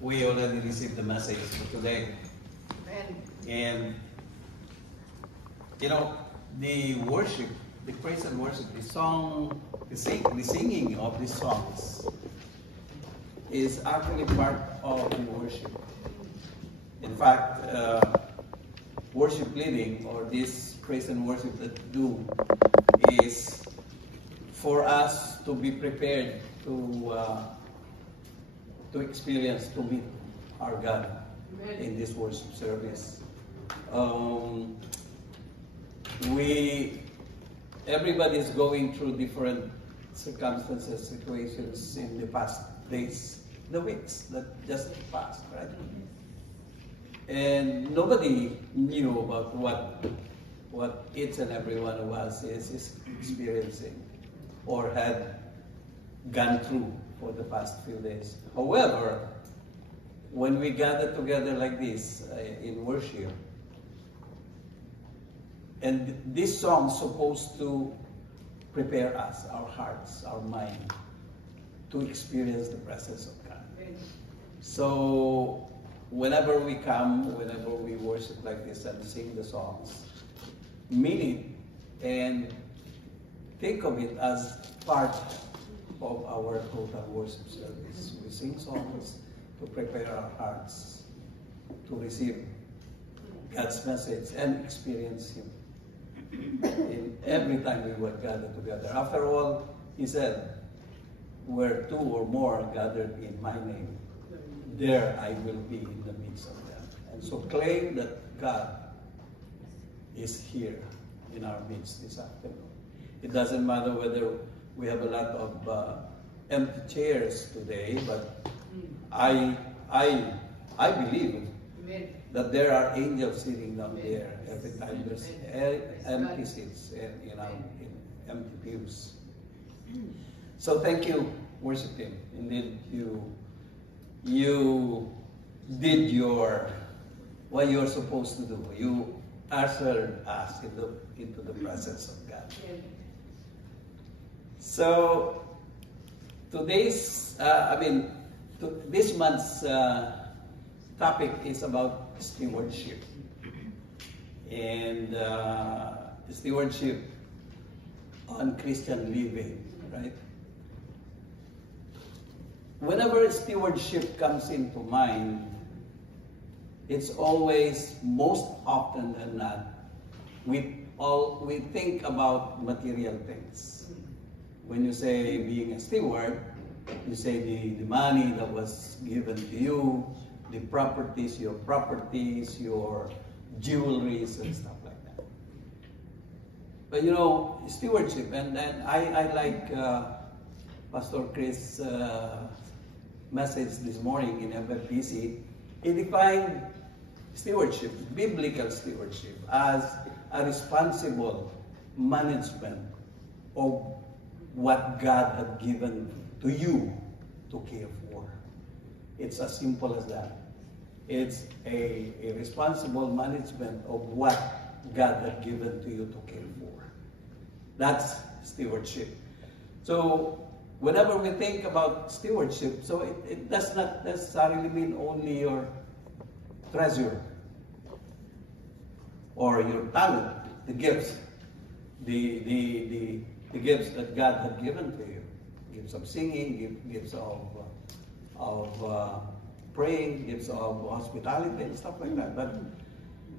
we already received the message for today. And, you know, the worship, the praise and worship, the singing of these songs is actually part of the worship. In fact, worship leading, or this praise and worship that do, is for us to be prepared to experience, to meet our God in this worship service. Everybody is going through different circumstances, situations in the past days, the weeks that just passed, right? And nobody knew about what each and every one of us is experiencing or had gone through for the past few days. However, when we gather together like this in worship, and this song is supposed to prepare us, our hearts, our mind, to experience the presence of God. So whenever we come, whenever we worship like this and sing the songs, mean it and think of it as part of our total worship service. We sing songs to prepare our hearts to receive God's message and experience Him in every time we would gather together. After all, He said, where two or more gathered in my name, there I will be in the midst of them. And so claim that God is here in our midst this afternoon. It doesn't matter whether we have a lot of empty chairs today, but I believe that there are angels sitting down there every time there's empty seats in empty pews. So thank you, worship team. Indeed, you did what you're supposed to do. You ushered us into the presence of God. So this month's topic is about stewardship. And stewardship on Christian living, right? Whenever stewardship comes into mind, it's always, most often than not, we think about material things. When you say being a steward, you say the money that was given to you, the properties, your jewelries and stuff like that. But you know, stewardship, and I like Pastor Chris' message this morning in FFPC. He defined stewardship, biblical stewardship, as a responsible management of what God had given to you to care for. It's as simple as that. It's a responsible management of what God had given to you to care for. That's stewardship. So whenever we think about stewardship, so it does not necessarily mean only your treasure or your talent, the gifts, the gifts that God had given to you. Gifts of singing, gifts of praying, gifts of hospitality and stuff like that. But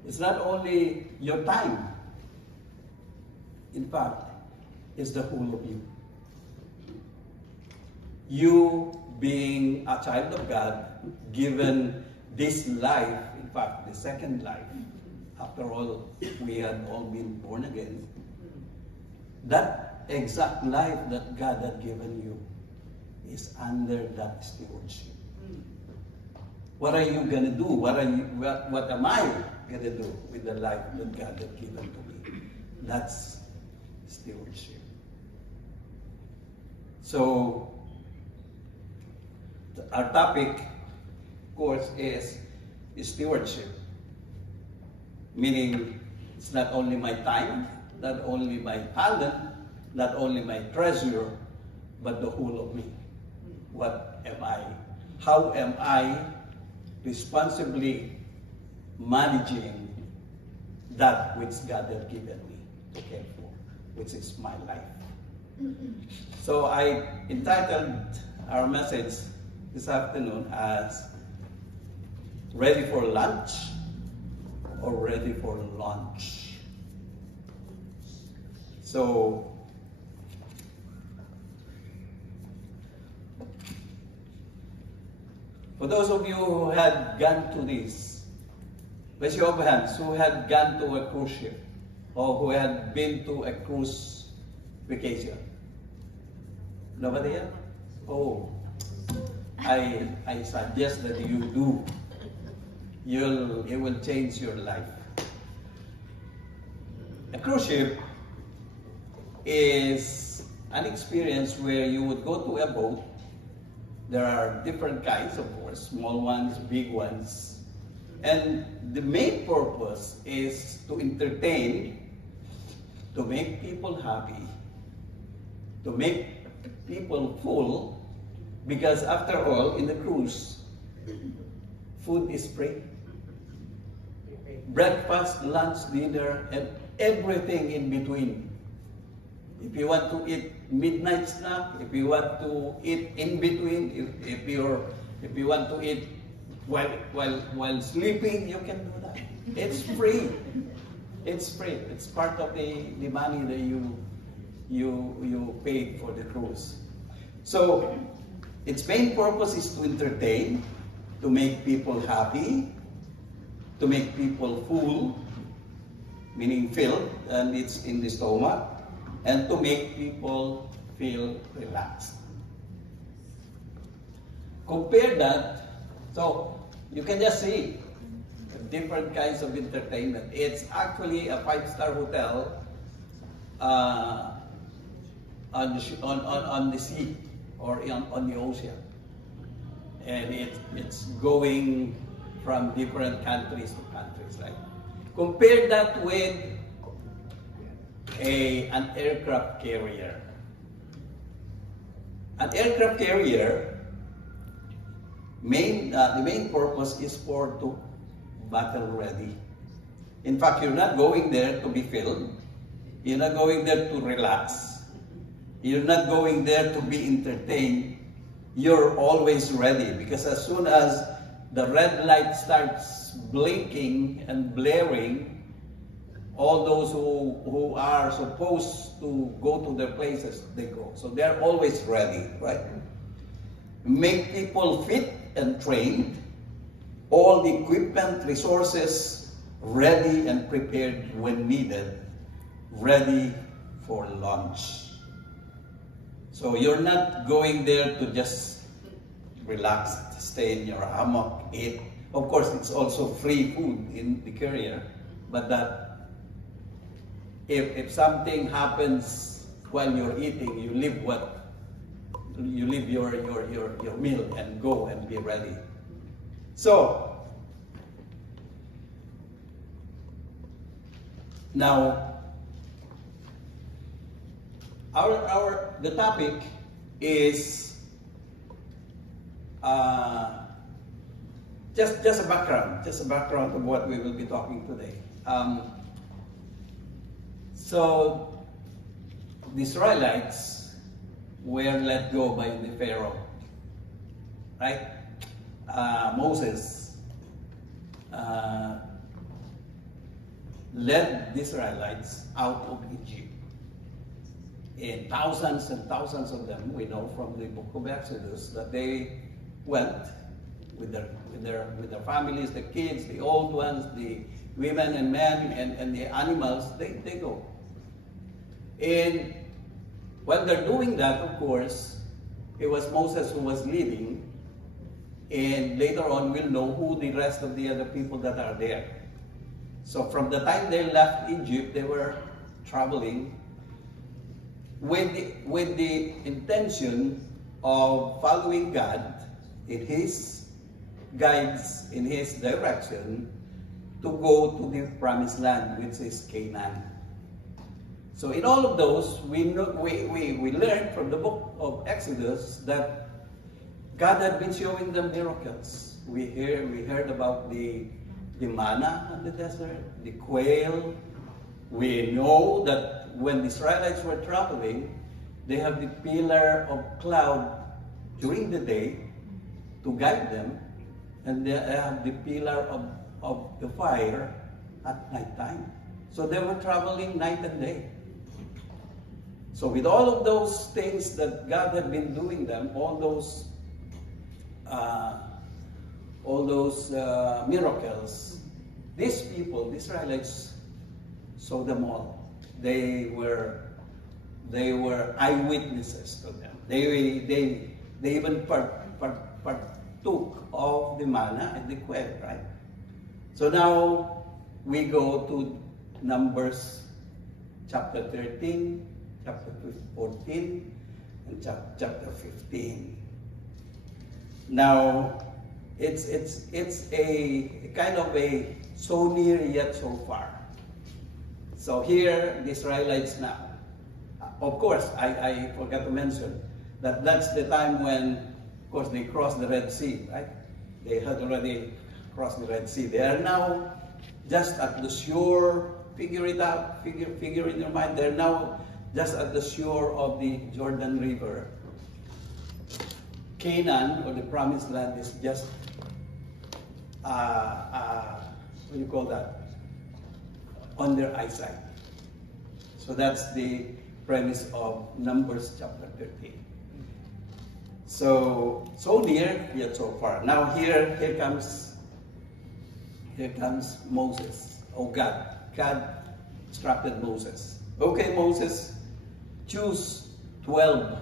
it's not only your time. In fact, it's the whole of you. You being a child of God, given this life, in fact, the second life, after all, we had all been born again, that exact life that God had given you is under that stewardship. What are you going to do? What am I going to do with the life that God had given to me? That's stewardship. So, our topic, of course, is stewardship. Meaning, it's not only my time, not only my talent, not only my treasure, but the whole of me. What am I? how am I responsibly managing that which God has given me to care for, which is my life. So I entitled our message this afternoon as Ready for Lunch or Ready for Launch. So for those of you who had gone to this, raise your hands, who had gone to a cruise ship or who had been to a cruise vacation. Nobody yet? Oh, I suggest that you do. It will change your life. A cruise ship is an experience where you would go to a boat. There are different kinds, of course, small ones, big ones. And the main purpose is to entertain, to make people happy, to make people full, because after all, in the cruise, food is free. Breakfast, lunch, dinner, and everything in between. If you want to eat midnight snack, if you want to eat in between, if you want to eat while sleeping, you can do that. It's free. It's free. It's part of the money that you paid for the cruise. So its main purpose is to entertain, to make people happy, to make people full, meaning filled, and it's in the stomach, and to make people feel relaxed. Compare that, so you can just see different kinds of entertainment. It's actually a 5-star hotel on the sea or on the ocean, and it's going from different countries to countries, right? Compare that with an aircraft carrier. An aircraft carrier, the main purpose is to battle ready. In fact, you're not going there to be filled. You're not going there to relax. You're not going there to be entertained. You're always ready, because as soon as the red light starts blinking and blaring, all those who are supposed to go to their places, they go. So they're always ready, right? Make people fit and trained, all the equipment, resources ready and prepared when needed, ready for launch. So you're not going there to just relax, stay in your hammock, eat. Of course, it's also free food in the carrier, but that if something happens while you're eating, you leave your meal and go and be ready. So now the topic is just a background of what we will be talking today. So the Israelites were let go by the Pharaoh, right? Moses led the Israelites out of Egypt. And thousands and thousands of them, we know from the book of Exodus, that they went with their families, the kids, the old ones, the women and men, and the animals, they go. And while they're doing that, of course, it was Moses who was leading, and later on we'll know who the rest of the other people that are there. So from the time they left Egypt, they were traveling with the intention of following God in His guides, in His direction, to go to the promised land, which is Canaan. So in all of those, we learned from the book of Exodus that God had been showing them miracles. We heard about the manna on the desert, the quail. We know that when the Israelites were traveling, they have the pillar of cloud during the day to guide them, and they have the pillar of the fire at night time. So they were traveling night and day. So with all of those things that God had been doing them, all those miracles, these people, the Israelites, saw them all. They were eyewitnesses to them. They even partook of the manna and the quail, right? So now we go to Numbers chapter 13, chapter 14, and chapter 15. Now, it's a kind of a so near yet so far. So here, the Israelites now. Of course, I forgot to mention that that's the time when, of course, they crossed the Red Sea, right? They had already crossed the Red Sea. They are now just at the shore. Figure it out. Figure in your mind. They're now just at the shore of the Jordan River. Canaan, or the Promised Land, is just what do you call that? On their eyesight. So that's the premise of Numbers chapter 13. So near yet so far. Now here comes Moses. Oh God instructed Moses. Okay, Moses, choose 12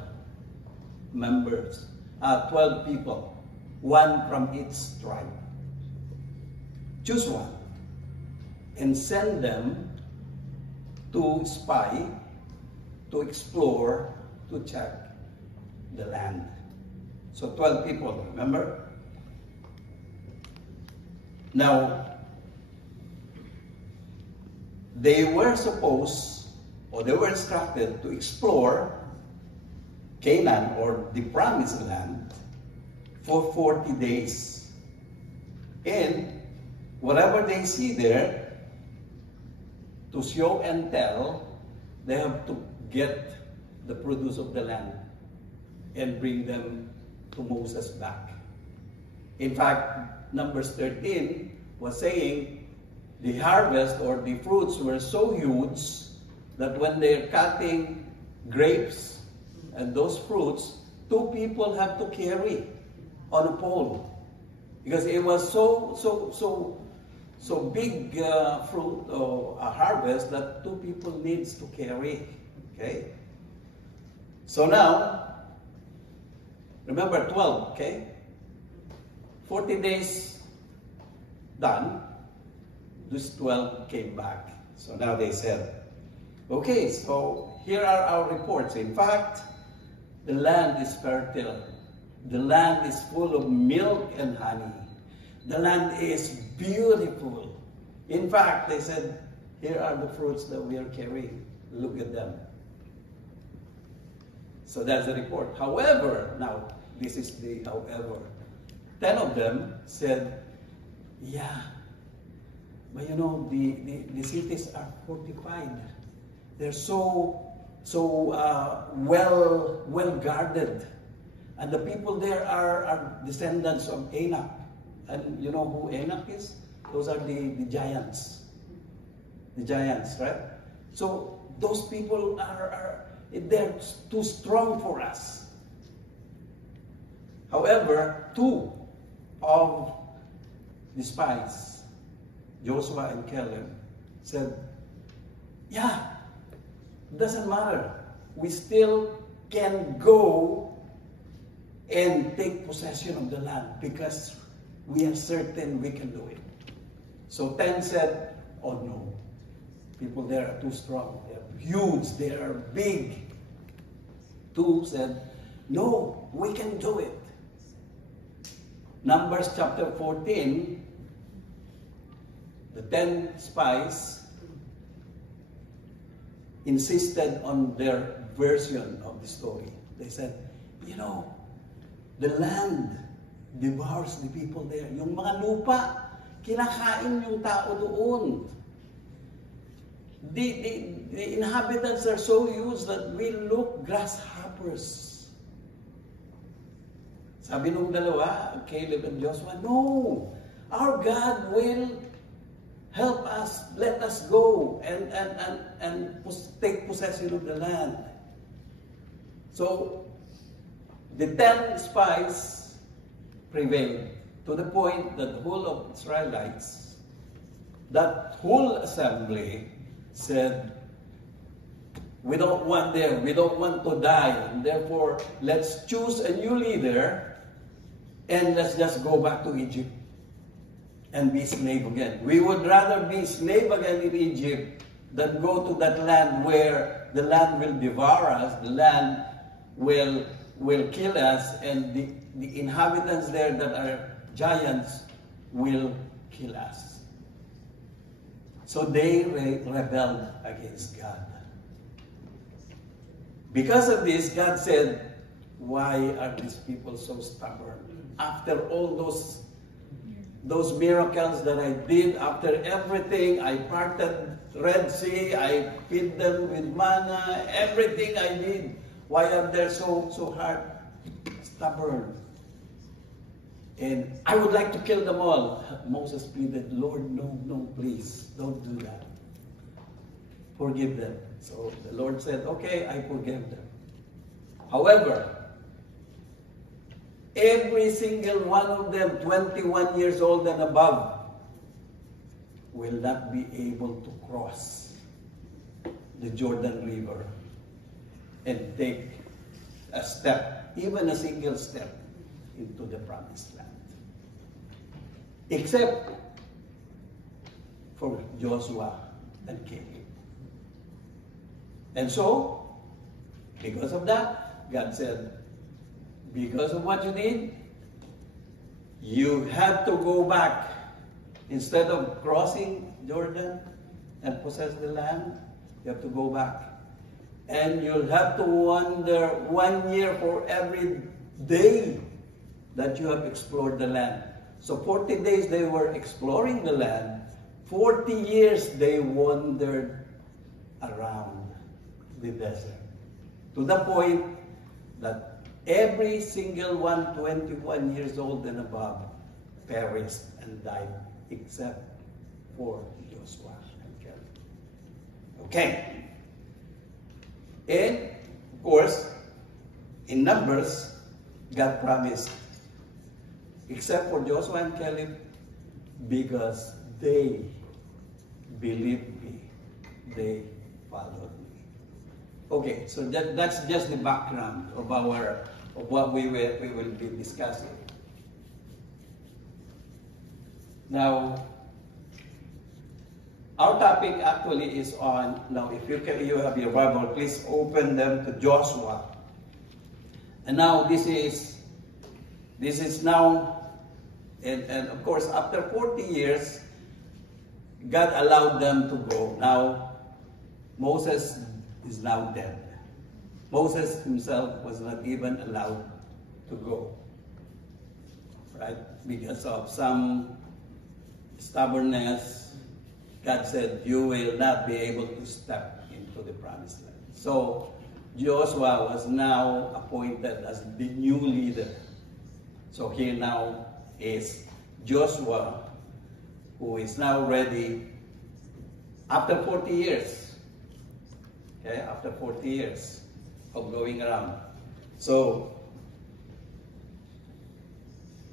members, 12 people, one from each tribe. Choose one and send them to spy, to explore, to check the land. So 12 people, remember? Now, they were supposed, or they were instructed to explore Canaan, or the Promised Land, for 40 days. And whatever they see there, to show and tell, they have to get the produce of the land and bring them to Moses back. In fact, Numbers 13 was saying the harvest or the fruits were so huge that when they're cutting grapes and those fruits, 2 people have to carry on a pole, because it was so big fruit or a harvest that 2 people needs to carry. Okay. So now, remember 12. Okay. 40 days done. These 12 came back. So now they said, okay, so here are our reports. In fact, the land is fertile. The land is full of milk and honey. The land is beautiful. In fact, they said, here are the fruits that we are carrying. Look at them. So that's the report. However, now, this is the however. 10 of them said, yeah, but you know, the cities are fortified. They're so well guarded. And the people there are descendants of Anak. And you know who Anak is? Those are the giants. The giants, right? So those people they're too strong for us. However, 2 of the spies, Joshua and Caleb, said, yeah, doesn't matter. We still can go and take possession of the land because we are certain we can do it. So 10 said, oh no, people there are too strong. They are huge. They are big. 2 said, no, we can do it. Numbers chapter 14, the 10 spies insisted on their version of the story. They said, you know, the land devours the people there. Yung mga lupa, kinakain yung tao doon. The inhabitants are so used that we look grasshoppers. Sabi nung dalawa, Caleb and Joshua, no, our God will help us, let us go and take possession of the land. So, the 10 spies prevailed to the point that the whole of Israelites, that whole assembly said, we don't want them, we don't want to die, and therefore let's choose a new leader and let's just go back to Egypt and be slave again. We would rather be slave again in Egypt than go to that land where the land will devour us, the land will kill us, and the inhabitants there that are giants will kill us. So they rebelled against God. Because of this, God said, why are these people so stubborn? After all those miracles that I did, after everything, I parted Red Sea, I fed them with manna, everything I did, why are they so hard, stubborn? And I would like to kill them all. Moses pleaded, Lord, no, please, don't do that. Forgive them. So the Lord said, okay, I forgive them. However, every single one of them, 21 years old and above, will not be able to cross the Jordan River and take a step, even a single step, into the promised land. Except for Joshua and Caleb. And so, because of that, God said, because of what you did, you have to go back. Instead of crossing Jordan and possess the land, you have to go back. And you'll have to wander 1 year for every day that you have explored the land. So 40 days they were exploring the land. 40 years they wandered around the desert. To the point that every single one, 21 years old and above, perished and died, except for Joshua and Caleb. Okay. And, of course, in Numbers, God promised, except for Joshua and Caleb, because they believed me, they followed me. Okay, so that's just the background of what we will be discussing. Now, our topic actually is on, now if you have your Bible, please open them to Joshua. And now this is now, and of course after 40 years, God allowed them to go. Now, Moses is now dead. Moses himself was not even allowed to go, right? Because of some stubbornness, God said, you will not be able to step into the promised land. So Joshua was now appointed as the new leader. So here now is Joshua, who is now ready after 40 years. Okay, after 40 years of going around. So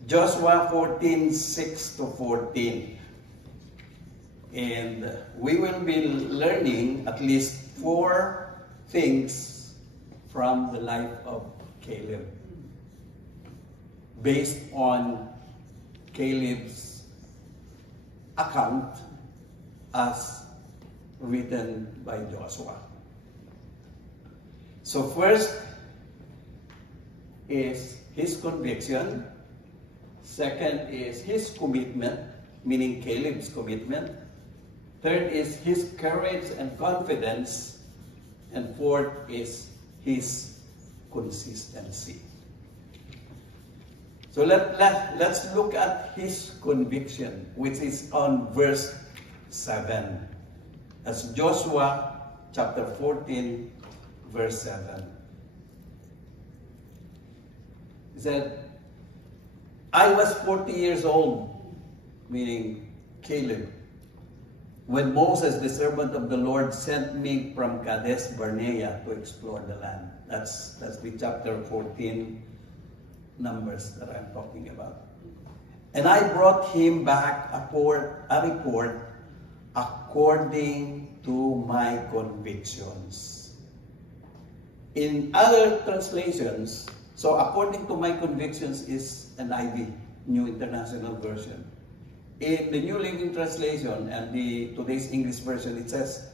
Joshua 14:6-14. And we will be learning at least 4 things from the life of Caleb, based on Caleb's account as written by Joshua. So first is his conviction. Second is his commitment, meaning Caleb's commitment. Third is his courage and confidence. And fourth is his consistency. So let's look at his conviction, which is on verse 7. That's Joshua chapter 14, verse 7. He said, I was 40 years old, meaning Caleb, when Moses, the servant of the Lord, sent me from Kadesh Barnea to explore the land. That's the chapter 14 Numbers that I'm talking about. And I brought him back a report according to my convictions. In other translations, so according to my convictions is an NIV, New International Version. In the New Living Translation and the today's English version, it says,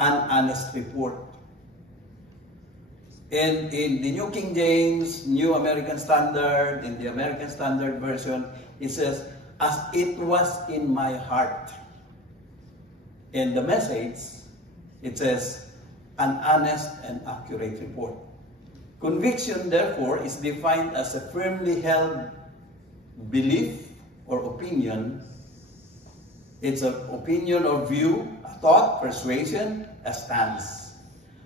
an honest report. And in the New King James, New American Standard, in the American Standard Version, it says, as it was in my heart. In the Message, it says, an honest and accurate report. Conviction, therefore, is defined as a firmly held belief or opinion. It's an opinion or view, a thought, persuasion, a stance.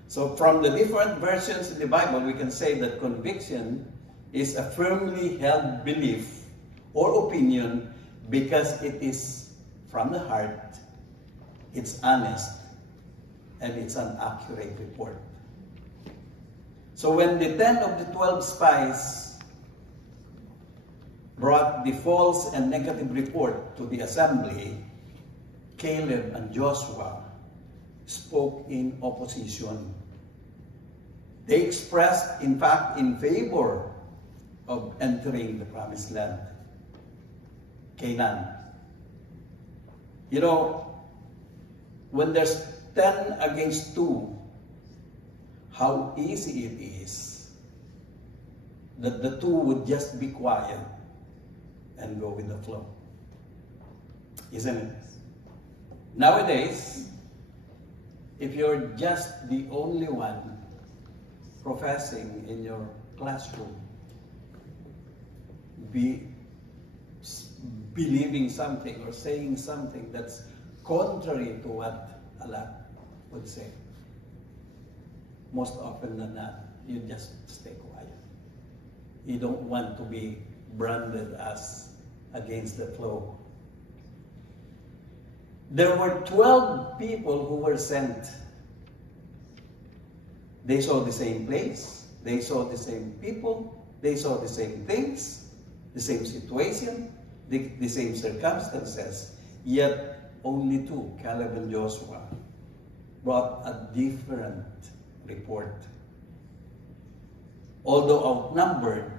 So from the different versions in the Bible, we can say that conviction is a firmly held belief or opinion because it is from the heart, it's honest, and it's an accurate report. So when the 10 of the 12 spies brought the false and negative report to the assembly, Caleb and Joshua spoke in opposition. They expressed, in fact, in favor of entering the promised land, Canaan. You know, when there's 10 against 2, how easy it is that the 2 would just be quiet and go with the flow. Isn't it? Nowadays, if you're just the only one professing in your classroom, believing something or saying something that's contrary to what Allah would say, most often than not, you just stay quiet. You don't want to be branded as against the flow. There were 12 people who were sent. They saw the same place, they saw the same people, they saw the same things, the same situation, the same circumstances, yet only 2, Caleb and Joshua, brought a different report. Although outnumbered,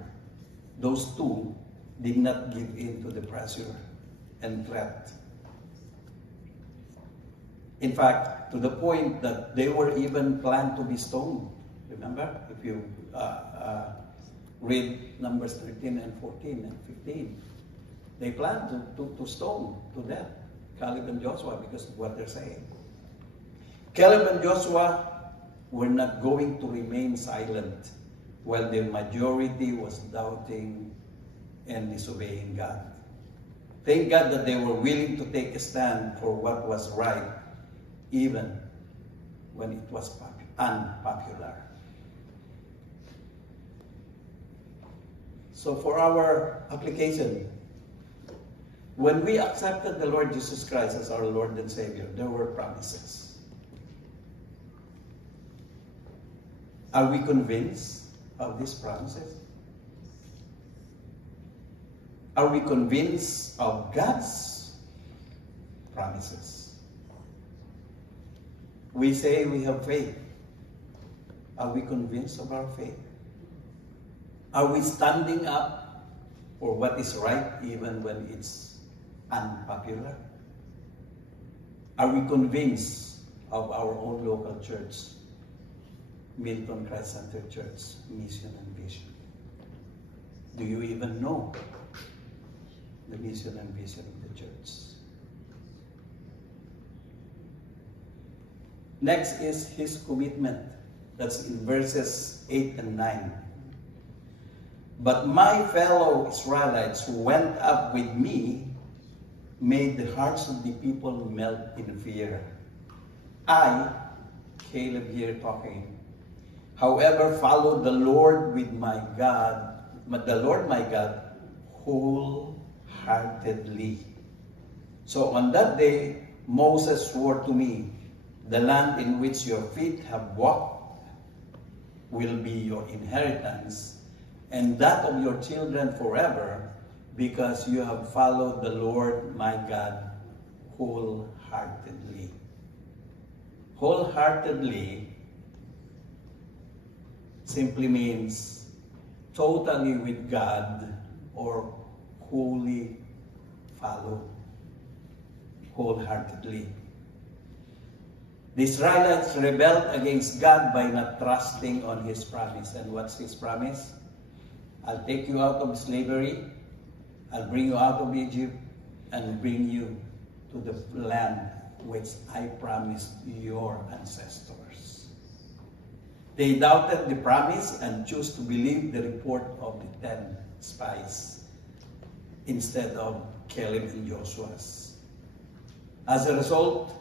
those 2 did not give in to the pressure and threat. In fact, to the point that they were even planned to be stoned. Remember, if you read Numbers 13 and 14 and 15, they planned to stone to death Caleb and Joshua because of what they're saying. Caleb and Joshua were not going to remain silent while the majority was doubting and disobeying God. Thank God that they were willing to take a stand for what was right, even when it was unpopular. So for our application, when we accepted the Lord Jesus Christ as our Lord and Savior, there were promises. Are we convinced of these promises? Are we convinced of God's promises? We say we have faith. Are we convinced of our faith? Are we standing up for what is right even when it's unpopular? Are we convinced of our own local church, Milton Christ Center Church, mission and vision? Do you even know the mission and vision of the church? Next is his commitment. That's in verses 8 and 9. But my fellow Israelites who went up with me made the hearts of the people melt in fear. I, Caleb here talking, however, followed the Lord my God, wholeheartedly. So on that day, Moses swore to me, the land in which your feet have walked will be your inheritance, and that of your children forever, because you have followed the Lord my God wholeheartedly. Wholeheartedly simply means totally with God or wholly follow. Wholeheartedly. The Israelites rebelled against God by not trusting on His promise. And what's His promise? I'll take you out of slavery, I'll bring you out of Egypt, and bring you to the land which I promised your ancestors. They doubted the promise and chose to believe the report of the 10 spies instead of Caleb and Joshua's. As a result,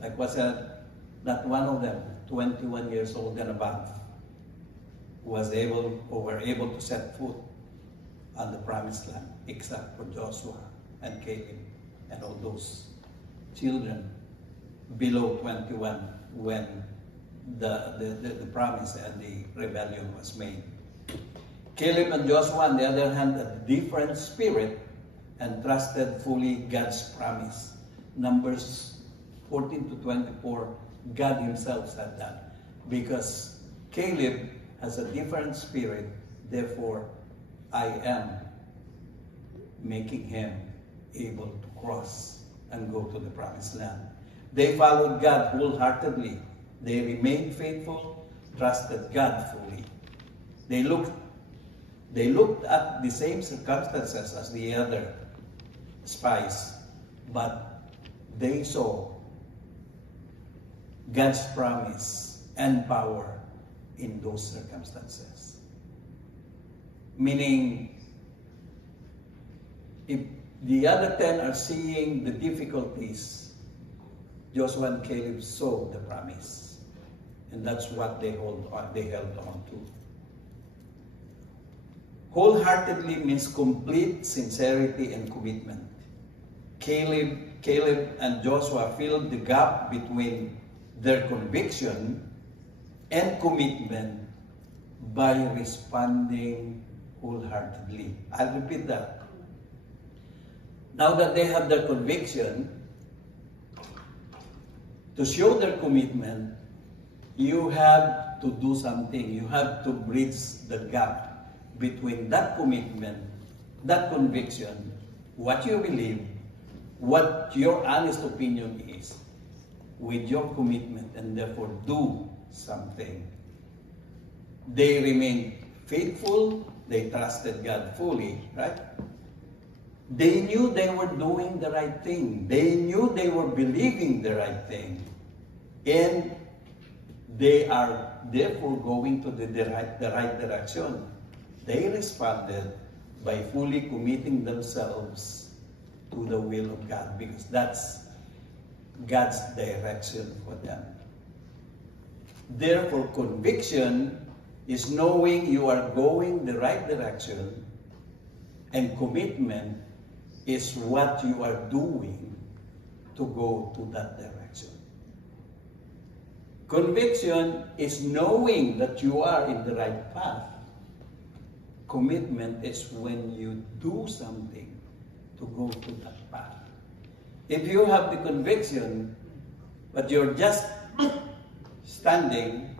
like was said, not one of them, 21 years old and above, were able to set foot on the promised land, except for Joshua and Caleb and all those children below 21 when the promise and the rebellion was made. Caleb and Joshua, on the other hand, had a different spirit and trusted fully God's promise. Numbers 14 to 24, God Himself said that. Because Caleb has a different spirit, therefore I am making him able to cross and go to the promised land. They followed God wholeheartedly. They remained faithful, trusted God fully. They looked at the same circumstances as the other spies, but they saw God's promise and power in those circumstances. Meaning, if the other 10 are seeing the difficulties, Joshua and Caleb saw the promise. And that's what they held on to. Wholeheartedly means complete sincerity and commitment. Caleb and Joshua filled the gap between their conviction and commitment by responding wholeheartedly. I'll repeat that. Now that they have their conviction, to show their commitment, you have to do something. You have to bridge the gap between that commitment, that conviction, what you believe, what your honest opinion is, with your commitment, and therefore do something. They remained faithful, they trusted God fully, right? They knew they were doing the right thing. They knew they were believing the right thing. And they are therefore going to the right direction. They responded by fully committing themselves to the will of God, because that's God's direction for them. Therefore, conviction is knowing you are going the right direction, and commitment is what you are doing to go to that direction. Conviction is knowing that you are in the right path. Commitment is when you do something to go to that path. If you have the conviction, but you're just standing,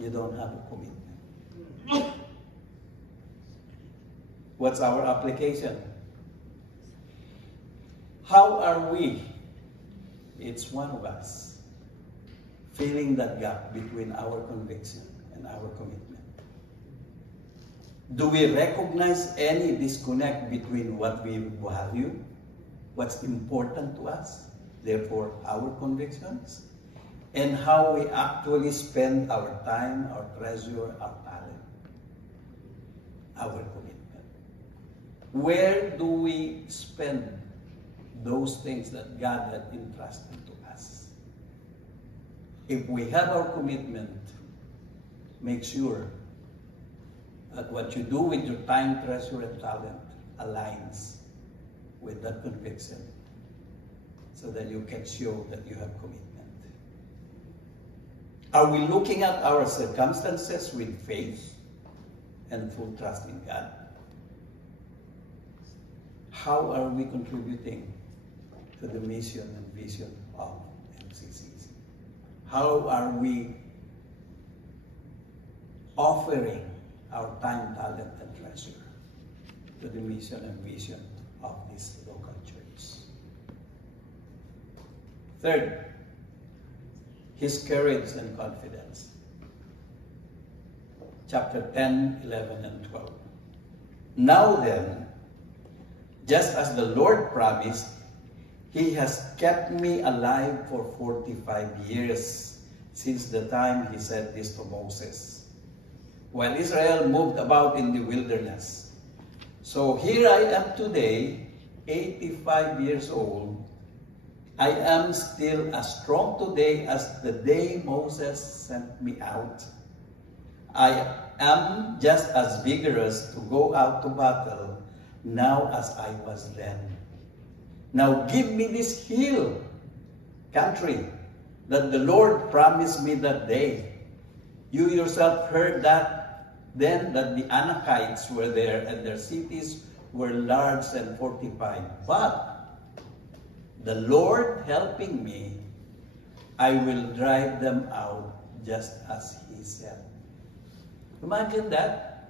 you don't have a commitment. What's our application? How are we, each one of us, filling that gap between our conviction and our commitment? Do we recognize any disconnect between what we value, what's important to us, therefore our convictions, and how we actually spend our time, our treasure, our talent? our commitment. Where do we spend those things that God had entrusted to us? If we have our commitment, make sure that what you do with your time, treasure, and talent aligns with that conviction so that you can show that you have commitment. Are we looking at our circumstances with faith and full trust in God? How are we contributing to the mission and vision of MCCC? How are we offering our time, talent, and treasure to the mission and vision of this local church? Third, his courage and confidence. Chapter 10, 11, and 12. Now then, just as the Lord promised, He has kept me alive for 45 years since the time He said this to Moses, while Israel moved about in the wilderness. So here I am today, 85 years old. I am still as strong today as the day Moses sent me out. I am just as vigorous to go out to battle now as I was then. Now give me this hill country that the Lord promised me that day. You yourself heard that then that the Anakites were there and their cities were large and fortified. But the Lord helping me, I will drive them out just as He said. Imagine that.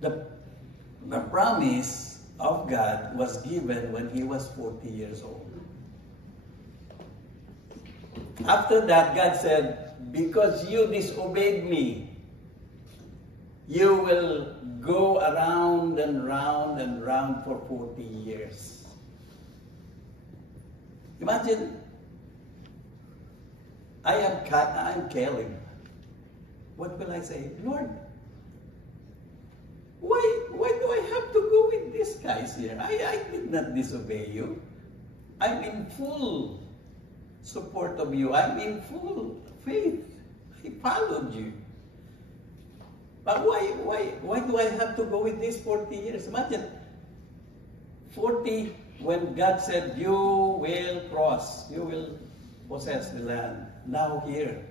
The promise of God was given when he was 40 years old. After that, God said, because you disobeyed me, you will go around and round and round for 40 years. Imagine, I'm Caleb. What will I say? Lord, why do I have to go with these guys here? I did not disobey you. I'm in full support of you. I'm in full faith. I followed you. But why do I have to go with these 40 years? Imagine, 40 when God said, you will cross, you will possess the land. Now here,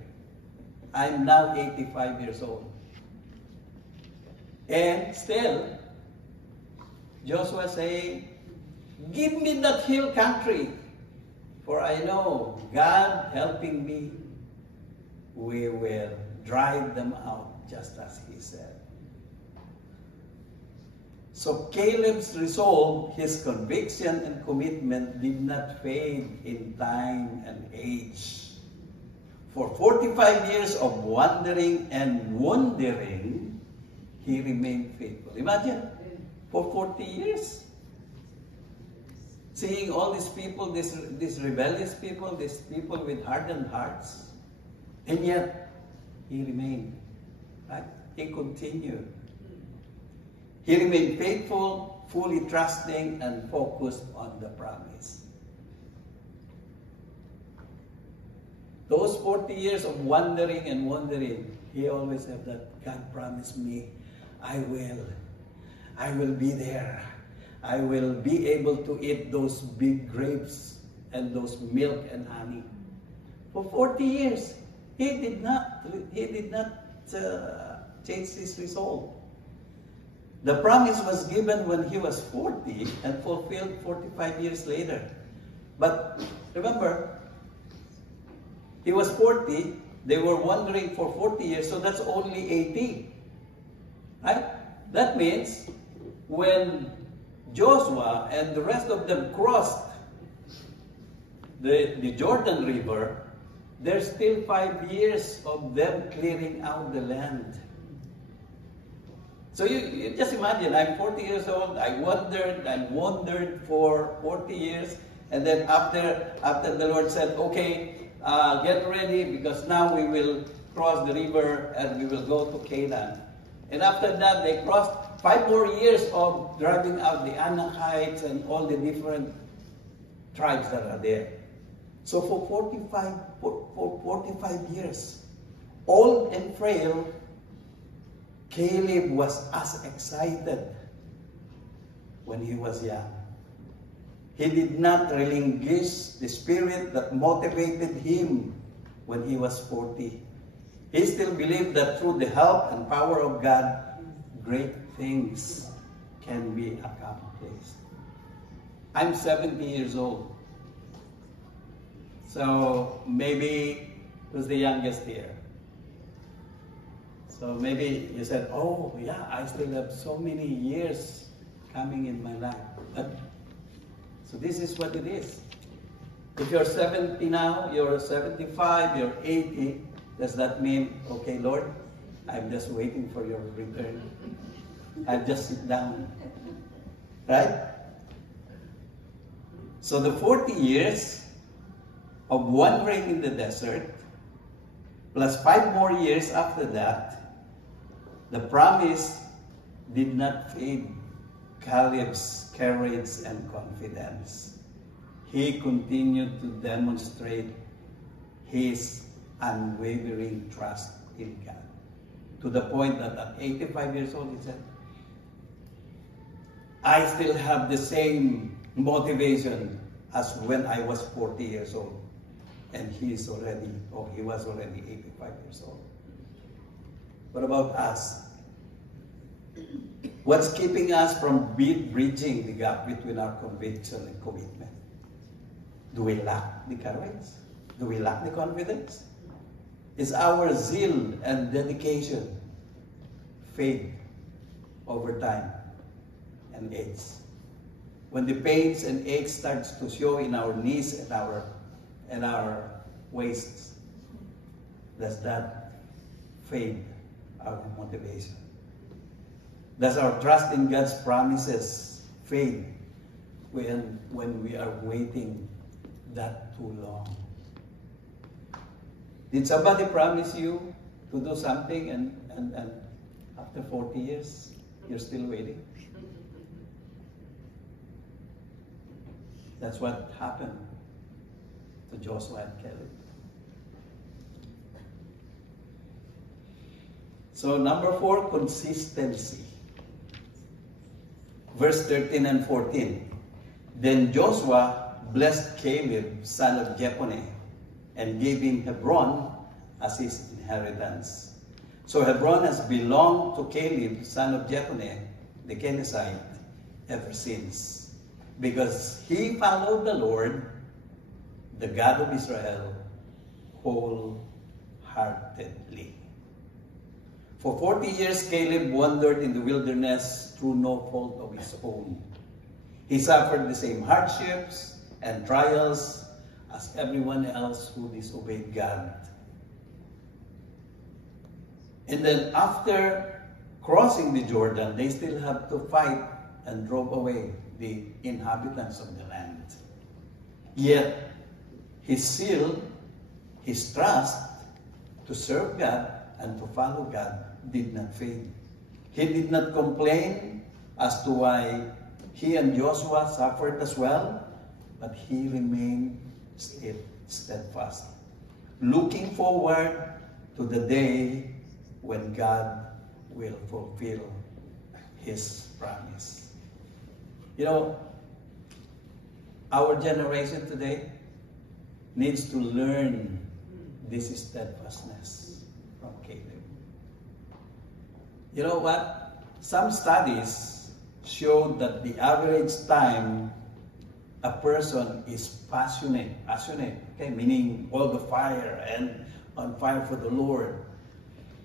I'm now 85 years old. And still, Joshua saying, give me that hill country, for I know God helping me, we will drive them out just as He said. So Caleb's resolve, his conviction and commitment did not fade in time and age. For 45 years of wandering and wandering, he remained faithful. Imagine, for 40 years, seeing all these people, these rebellious people, these people with hardened hearts, and yet he remained, right? He continued. He remained faithful, fully trusting, and focused on the promise. Those 40 years of wandering and wandering, he always had that, God promised me, I will be there. I will be able to eat those big grapes and those milk and honey. For 40 years, he did not change his resolve. The promise was given when he was 40 and fulfilled 45 years later. But remember, he was 40, they were wandering for 40 years, so that's only 80. Right? That means when Joshua and the rest of them crossed the Jordan River, there's still 5 years of them clearing out the land. So you just imagine, I'm 40 years old, I wandered for 40 years, and then after the Lord said, okay, get ready because now we will cross the river and we will go to Canaan. And after that, they crossed 5 more years of driving out the Anakites and all the different tribes that are there. So for 45 years, old and frail, Caleb was as excited when he was young. He did not relinquish the spirit that motivated him when he was 40. He still believed that through the help and power of God, great things can be accomplished. I'm 70 years old. So maybe who's the youngest here? So maybe you said, oh yeah, I still have so many years coming in my life. So this is what it is. If you're 70 now, you're 75, you're 80, does that mean, okay, Lord, I'm just waiting for your return? I'll just sit down. Right? So the 40 years of wandering in the desert, plus 5 more years after that, the promise did not fade Caleb's courage and confidence. He continued to demonstrate his unwavering trust in God. To the point that at 85 years old, he said, I still have the same motivation as when I was 40 years old. And he was already 85 years old. What about us? What's keeping us from bridging the gap between our conviction and commitment? Do we lack the courage? Do we lack the confidence? Is our zeal and dedication fade over time and age? When the pains and aches starts to show in our knees and our waists, does that fade our motivation? Does our trust in God's promises fade when we are waiting that too long? Did somebody promise you to do something and after 40 years, you're still waiting? That's what happened to Joshua and Caleb. So number 4, consistency. Verse 13 and 14. Then Joshua blessed Caleb, son of Jephunneh, and gave him Hebron as his inheritance. So Hebron has belonged to Caleb, son of Jephunneh, the Kenizzite, ever since, because he followed the Lord, the God of Israel, wholeheartedly. For 40 years, Caleb wandered in the wilderness through no fault of his own. He suffered the same hardships and trials as everyone else who disobeyed God. And then after crossing the Jordan, they still had to fight and drove away the inhabitants of the land. Yet, his zeal, his trust to serve God and to follow God did not fade. He did not complain as to why he and Joshua suffered as well, but he remained steadfast, looking forward to the day when God will fulfill his promise. You know, our generation today needs to learn this steadfastness from Caleb. You know what? Some studies showed that the average time a person is passionate, okay, meaning all the fire and on fire for the Lord,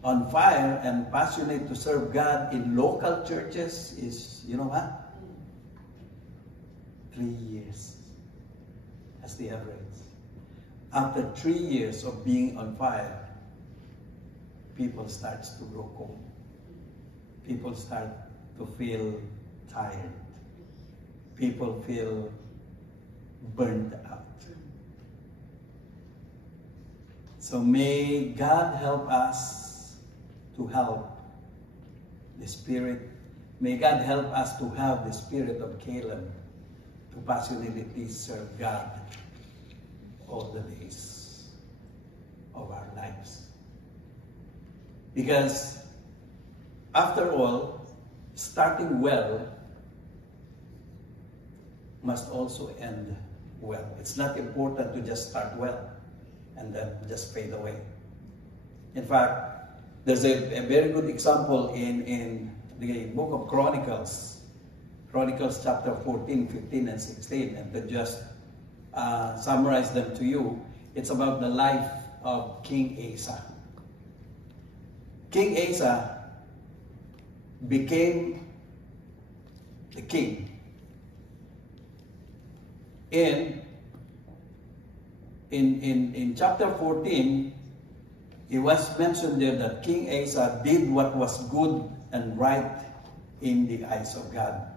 on fire and passionate to serve God in local churches is, you know what? 3 years. That's the average. After 3 years of being on fire, people start to grow cold. People start to feel tired. People feel burned out. So may God help us to help the spirit. May God help us to have the spirit of Caleb, to passionately serve God all the days of our lives. Because after all, starting well must also end well. It's not important to just start well and then just fade away. In fact, there's a very good example in the book of Chronicles, Chronicles chapter 14, 15, and 16, and to just summarize them to you, it's about the life of King Asa. King Asa became the king. In chapter 14, it was mentioned there that King Asa did what was good and right in the eyes of God.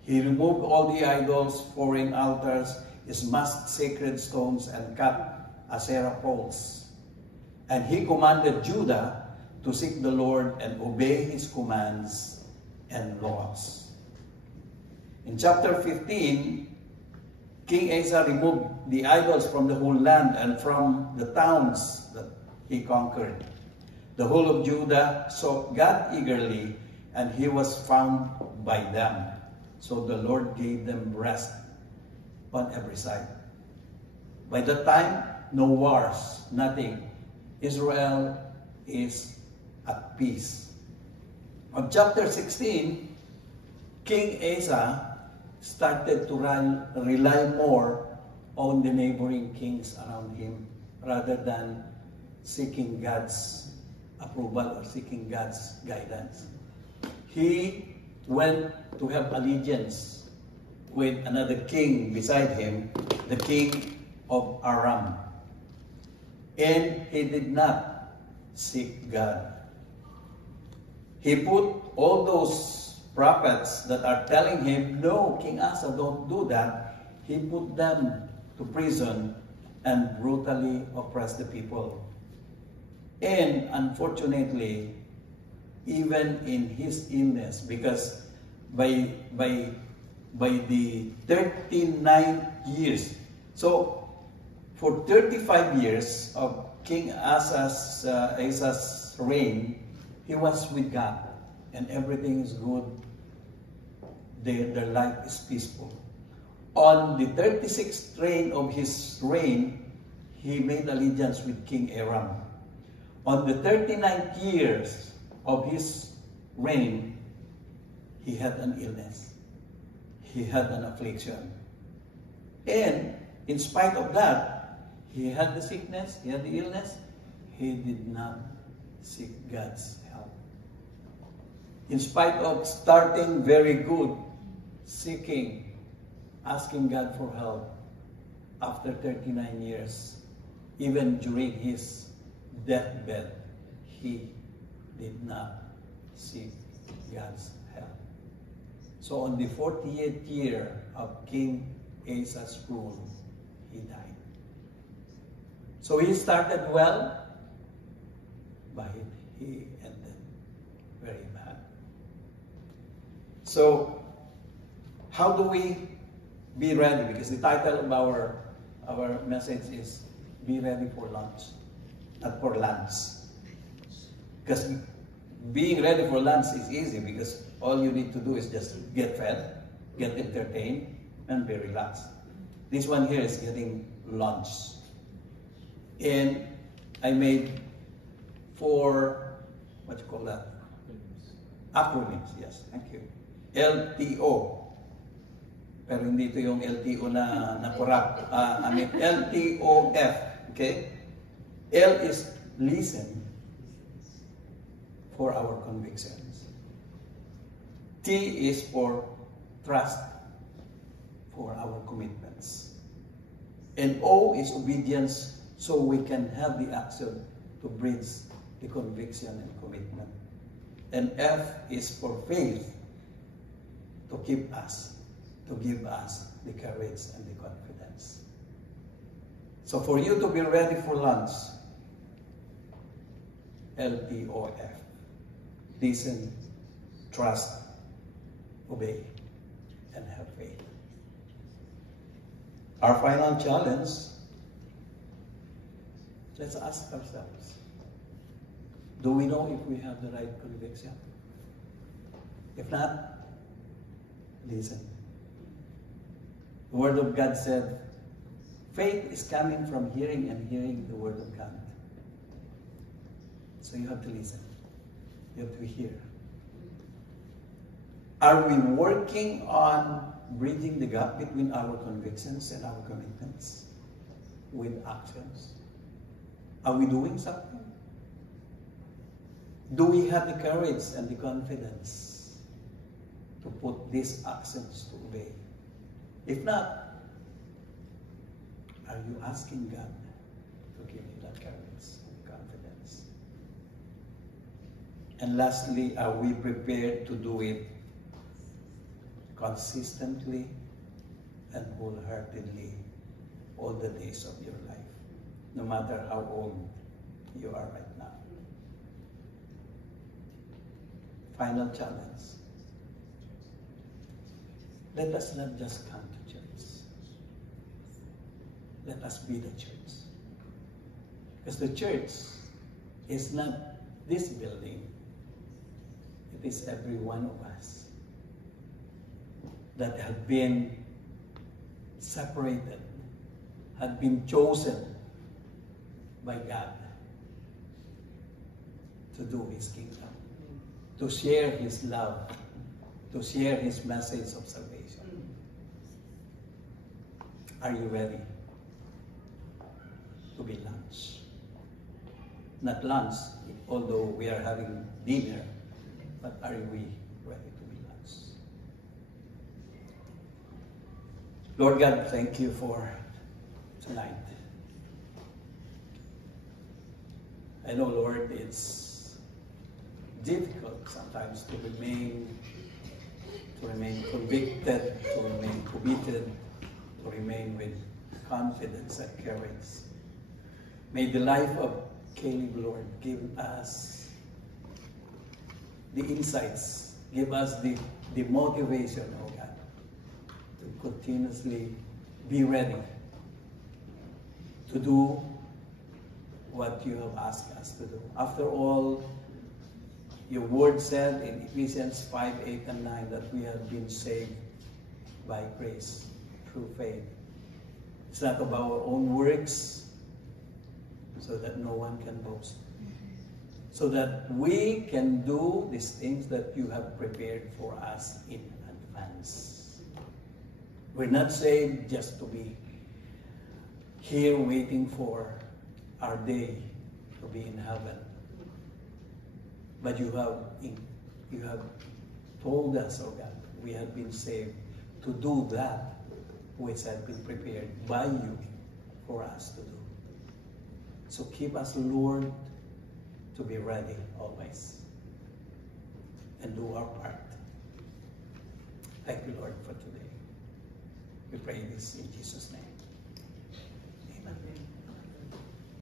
He removed all the idols, foreign altars, smashed sacred stones, and cut Asherah poles. And he commanded Judah to seek the Lord and obey his commands and laws. In chapter 15, King Asa removed the idols from the whole land and from the towns that he conquered. The whole of Judah sought God eagerly, and he was found by them. So the Lord gave them rest on every side. By that time, no wars, nothing. Israel is at peace. On chapter 16, King Asa started to rely more on the neighboring kings around him rather than seeking God's approval or seeking God's guidance. He went to have allegiance with another king beside him, the king of Aram. And he did not seek God. He put all those prophets that are telling him, no, King Asa, don't do that. He put them to prison and brutally oppressed the people. And unfortunately, even in his illness, because by the 39 years, so for 35 years of King Asa's reign, he was with God, and everything is good. Their life is peaceful. On the 36th reign of his reign, he made allegiance with King Aram. On the 39th years of his reign, he had an illness. He had an affliction. And in spite of that, he had the sickness, he had the illness, he did not seek God's help. In spite of starting very good, seeking, asking God for help, after 39 years, even during his deathbed, he did not seek God's help. So on the 48th year of King Asa's rule, he died. So he started well, but he ended very bad. So how do we be ready? Because the title of our message is Be Ready for Lunch, not for lunch. Because being ready for lunch is easy, because all you need to do is just get fed, get entertained, and be relaxed. This one here is getting lunch. And I made 4, what you call that? Acronyms, yes, thank you. LTO. Pero hindi ito yung LTO na corrupt. I mean, LTOF. Okay? L is listen for our convictions. T is for trust for our commitments. And O is obedience, so we can have the action to bridge the conviction and commitment. And F is for faith, to keep us, to give us the courage and the confidence. So for you to be ready for lunch, LTOF, listen trust, obey, and have faith. Our final challenge, let's ask ourselves, do we know if we have the right conviction? If not, listen. The Word of God said, faith is coming from hearing and hearing the Word of God. So you have to listen. You have to hear. Are we working on bridging the gap between our convictions and our commitments with actions? Are we doing something? Do we have the courage and the confidence to put these actions to obey? If not, are you asking God to give you that courage and confidence? And lastly, are we prepared to do it consistently and wholeheartedly all the days of your life, no matter how old you are right now? Final challenge. Let us not just come to church. Let us be the church. Because the church is not this building. It is every one of us that have been separated, had been chosen by God to do His kingdom, to share His love, to share His message of salvation. Are you ready to be lunch? Not lunch, although we are having dinner, but are we ready to be lunch? Lord God, thank you for tonight. I know, Lord, it's difficult sometimes to remain convicted, to remain committed, to remain with confidence and courage. May the life of Caleb, Lord, give us the insights, give us the motivation, oh God, to continuously be ready to do what you have asked us to do. After all, your word said in Ephesians 5, 8, and 9 that we have been saved by grace through faith. It's not about our own works, so that no one can boast. So that we can do these things that you have prepared for us in advance. We're not saved just to be here waiting for our day to be in heaven. But you have told us, oh God, we have been saved to do that which has been prepared by you for us to do. So keep us, Lord, to be ready always and do our part. Thank you, Lord, for today. We pray this in Jesus' name.